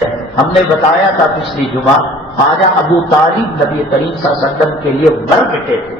ہم نے بتایا تھا پچھلی جمعہ خواجہ ابو طالب نبی کریم صلی اللہ علیہ وسلم کے لیے مر مٹے تھے.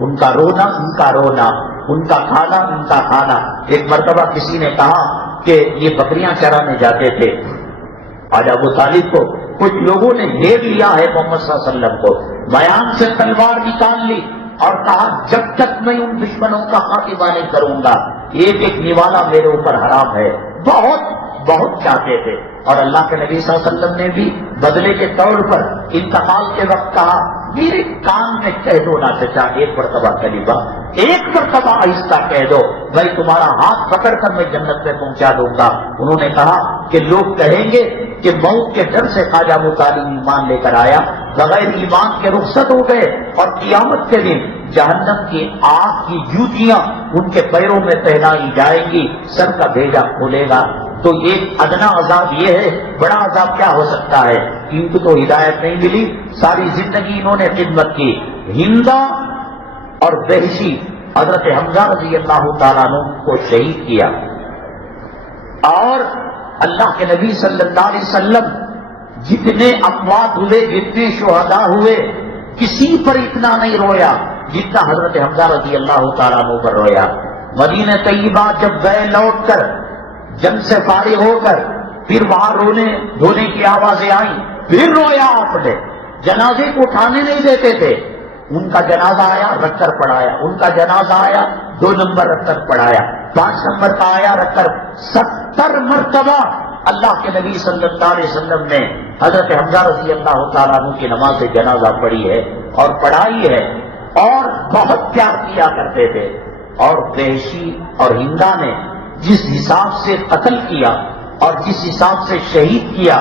ان کا رونا ان کا رونا، ان کا کھانا ان کا کھانا. ایک مرتبہ کسی نے کہا کہ یہ بکریاں چرانے جاتے تھے خواجہ ابو طالب کو، کچھ لوگوں نے گھیر لیا ہے محمد صلی اللہ علیہ وسلم کو، بیان سے تلوار نکال لی اور کہا جب تک میں ان دشمنوں کا خاتمہ نہیں کروں گا ایک ایک نوالا میرے اوپر حرام ہے. بہت بہت چاہتے تھے. اور اللہ کے نبی صلی اللہ علیہ وسلم نے بھی بدلے کے طور پر انتقال کے وقت کہا میرے کان میں کہہ دو نا چچا ایک مرتبہ کلیمہ، ایک مرتبہ آہستہ کہہ دو، میں تمہارا ہاتھ پکڑ کر میں جنت میں پہنچا دوں گا. انہوں نے کہا کہ لوگ کہیں گے کہ موت کے ڈر سے خواجہ ابو طالب ایمان لے کر آیا، بغیر ایمان کے رخصت ہو گئے اور قیامت کے دن جہنم کی آگ کی جوتیاں ان کے پیروں میں پہنائی جائیں گی، سر کا بھیجا کھولے گا. تو ایک ادنا عذاب یہ ہے، بڑا عذاب کیا ہو سکتا ہے؟ ان کو تو ہدایت نہیں ملی، ساری زندگی انہوں نے خدمت کی. ہندا اور وحشی حضرت حمزہ رضی اللہ تعالیٰ عنہ کو شہید کیا، اور اللہ کے نبی صلی اللہ علیہ وسلم جتنے اموات ہوئے، جتنے شہداء ہوئے، کسی پر اتنا نہیں رویا جتنا حضرت حمزہ رضی اللہ تعالیٰ عنہ پر رویا. مدینہ طیبہ جب گئے لوٹ کر جنگ سے فارغ ہو کر، پھر وہاں رونے دھونے کی آوازیں آئیں، پھر رویا آپ نے. جنازے کو اٹھانے نہیں دیتے تھے. ان کا جنازہ آیا رکھ کر پڑھایا، ان کا جنازہ آیا 2 نمبر رکھ کر پڑھایا، 5 نمبر کا آیا رکھ کر 70 مرتبہ اللہ کے نبی صلی اللہ علیہ وسلم نے حضرت حمزہ رضی اللہ تعالیٰ عنہ کی نماز جنازہ پڑھی ہے اور پڑھائی ہے، اور بہت پیار کیا کرتے تھے. اور وحشی اور ہندا نے جس حساب سے قتل کیا اور جس حساب سے شہید کیا،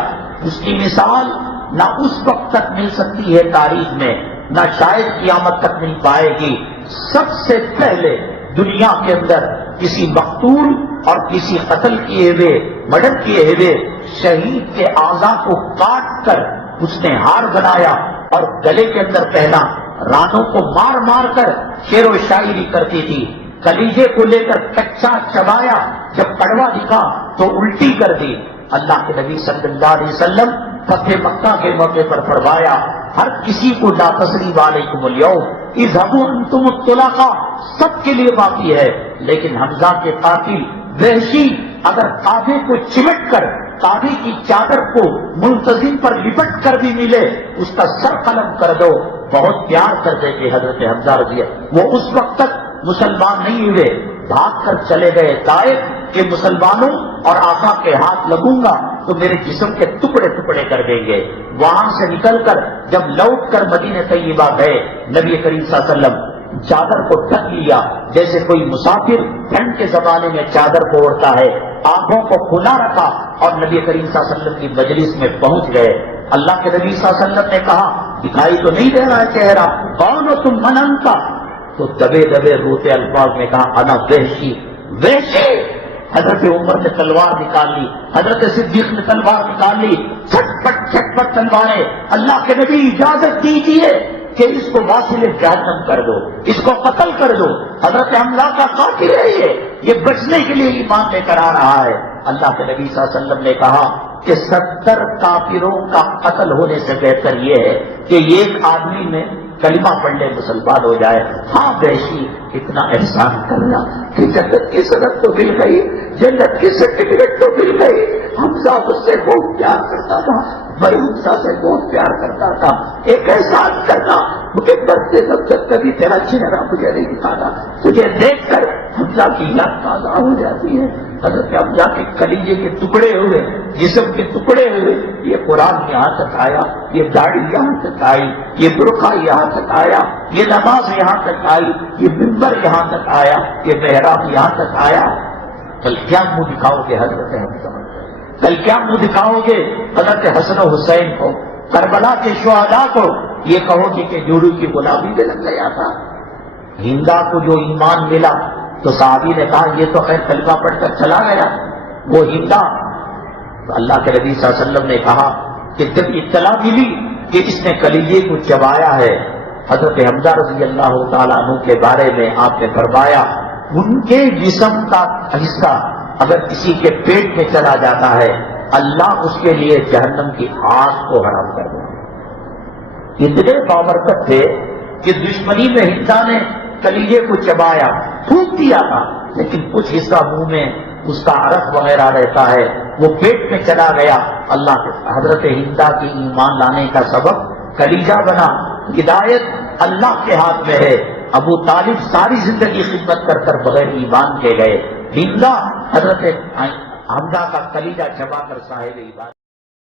اس کی مثال نہ اس وقت تک مل سکتی ہے تاریخ میں، نہ شاید قیامت تک مل پائے گی. سب سے پہلے دنیا کے اندر کسی مقتول اور کسی قتل کیے ہوئے، مرڈر کیے ہوئے شہید کے اعضاء کو کاٹ کر اس نے ہار بنایا اور گلے کے اندر پہنا. رانوں کو مار مار کر شعر و شاعری کرتی تھی. کلیجے کو لے کر کچا چبایا، جب کڑوا دکھا تو الٹی کر دی. اللہ کے نبی صلی اللہ علیہ وسلم فتح مکہ کے موقع پر فرمایا ہر کسی کو لا تثریب علیکم الیوم اذهبوا انتم الطلقاء، سب کے لیے باقی ہے. لیکن حمزہ کے قاتل وحشی اگر کعبے کو چمٹ کر کعبے کی چادر کو منتظم پر لپٹ کر بھی ملے اس کا سر قلم کر دو. بہت پیار کرتے تھے حضرت حمزہ رضی اللہ. وہ اس وقت تک مسلمان نہیں ہوئے، بھاگ کر چلے گئے طائف کہ مسلمانوں اور آقا کے ہاتھ لگوں گا تو میرے جسم کے ٹکڑے ٹکڑے کر دیں گے. وہاں سے نکل کر جب لوٹ کر مدینہ طیبہ گئے، نبی کریم صلی اللہ علیہ وسلم چادر کو ڈھک لیا جیسے کوئی مسافر ٹھنڈ کے زمانے میں چادر کو اوڑھتا ہے، آنکھوں کو کھلا رکھا اور نبی کریم صلی اللہ علیہ وسلم کی مجلس میں پہنچ گئے. اللہ کے نبی صلی اللہ علیہ وسلم نے کہا دکھائی تو نہیں دے رہا چہرہ، کون ہو تم؟ من انت؟ تو دبے دبے روتے الفاظ میں کہا انا وحشی. وحشی. حضرت عمر نے تلوار نکال لی، حضرت صدیق نے تلوار نکال لی، چھٹ پٹ تلواریں. اللہ کے نبی اجازت دیجیے کہ اس کو واصل جہنم کر دو، اس کو قتل کر دو. حضرت حمزہ کا قاتل ہے یہ بچنے کے لیے ایمان لے کر آ رہا ہے. اللہ کے نبی صلی اللہ علیہ وسلم نے کہا کہ 70 کافروں کا قتل ہونے سے بہتر یہ ہے کہ ایک آدمی میں کلمہ پڑھ لے مسلمان ہو جائے. ہاں وحشی اتنا احسان کرنا کہ جنت کی سند تو مل گئی، جنت کی سرٹیفکیٹ تو مل گئی. حمزہ مجھ سے بہت پیار کرتا تھا، میں حمزہ سے بہت پیار کرتا تھا. ایک احسان کرنا، مجھے مرتے وقت کبھی تیرا چہرہ مجھے نہیں دکھانا، تجھے دیکھ کر حمزہ کی یاد تازہ ہو جاتی ہے. حضرت حمزہ کے کلیجے کے ٹکڑے ہوئے، جسم کے ٹکڑے ہوئے، یہ قرآن یہاں تک آیا، یہ داڑھی یہاں تک آئی، یہ برقع یہاں تک آیا، یہ نماز یہاں تک آئی، یہ منبر یہاں تک آیا، یہ محراب یہاں تک آیا. کل کیا منہ دکھاؤ گے حضرت حمزہ؟ کل کیا منہ دکھاؤ گے حضرت حسن و حسین کو، کربلا کے شہداء کو؟ یہ کہو گے کہ جوڑو کی غلامی میں لگ گیا تھا. ہندا کو جو ایمان ملا تو صحابی نے کہا یہ تو خیر کلمہ پڑھ کر چلا گیا. وہ ہندا، تو اللہ کے نبی صلی اللہ علیہ وسلم نے کہا کہ جب اطلاع ملی کہ اس نے کلیجے کو چبایا ہے، حضرت حمزہ رضی اللہ تعالیٰ عنہ کے بارے میں آپ نے فرمایا ان کے جسم کا حصہ اگر کسی کے پیٹ میں چلا جاتا ہے اللہ اس کے لیے جہنم کی آگ کو حرام کر دے. اتنے بابرکت تھے کہ دشمنی میں ہندا نے کلیجے کو چبایا، پھونک دیا تھا، لیکن کچھ حصہ منہ میں اس کا عرق وغیرہ رہتا ہے، وہ پیٹ میں چلا گیا. اللہ کے حضرت ہندا کی ایمان لانے کا سبب کلیجہ بنا. ہدایت اللہ کے ہاتھ میں ہے. ابو طالب ساری زندگی خدمت کر کر بغیر ایمان کے گئے. ہندا حضرت حمزہ کا کلیجہ چبا کر صاحب ایمان